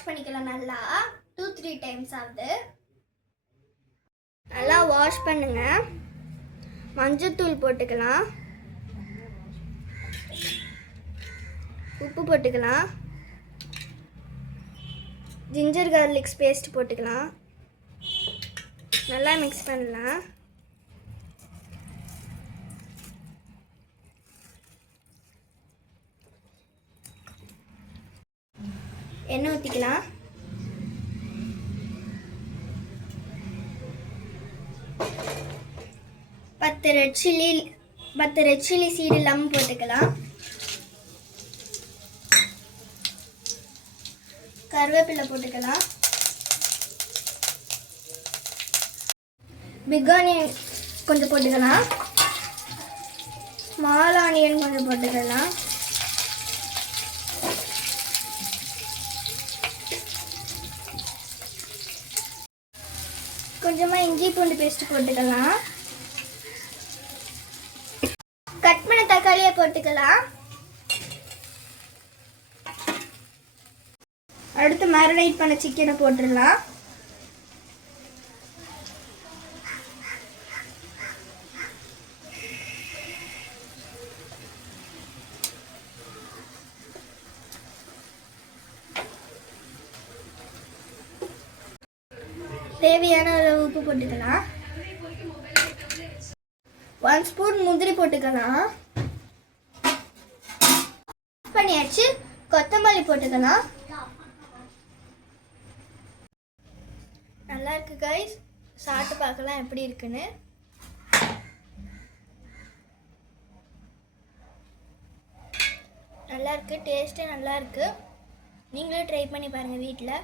Wash பண்ணிக்கலாம் நல்லா 2-3 times ஆகுது. நல்லா வாஷ் பண்ணுங்க. மஞ்சத்தூள் போட்டுக்கலாம், உப்பு போட்டுக்கலாம், ஜிஞ்சர் கார்லிக்ஸ் பேஸ்ட் போட்டுக்கலாம். நல்லா மிக்ஸ் பண்ணலாம். எண்ணெய் ஊற்றிக்கலாம். பத்து ரெட் சில்லி சீடு இல்லாமல் போட்டுக்கலாம். கருவேப்பிலை போட்டுக்கலாம். பிக் ஆனியன் கொஞ்சம் போட்டுக்கலாம். ஸ்மால் ஆனியன் கொஞ்சம் போட்டுக்கலாம். கொஞ்சமாக இஞ்சி பூண்டு பேஸ்ட் போட்டுக்கலாம். கட் பண்ண தக்காளியை போட்டுக்கலாம். அடுத்து மேரினேட் பண்ண சிக்கனை போட்டுடலாம். தேவையான அளவு உப்பு போட்டுக்கலாம். 1 ஸ்பூன் முந்திரி போட்டுக்கலாம். பண்ணியாச்சு. கொத்தமல்லி போட்டுக்கலாம். நல்லா இருக்கு கைஸ், சாப்பிட்டு பார்க்கலாம் எப்படி இருக்குன்னு. நல்லா இருக்கு, டேஸ்ட்டே நல்லா இருக்கு. நீங்களும் ட்ரை பண்ணி பாருங்கள் வீட்டில்.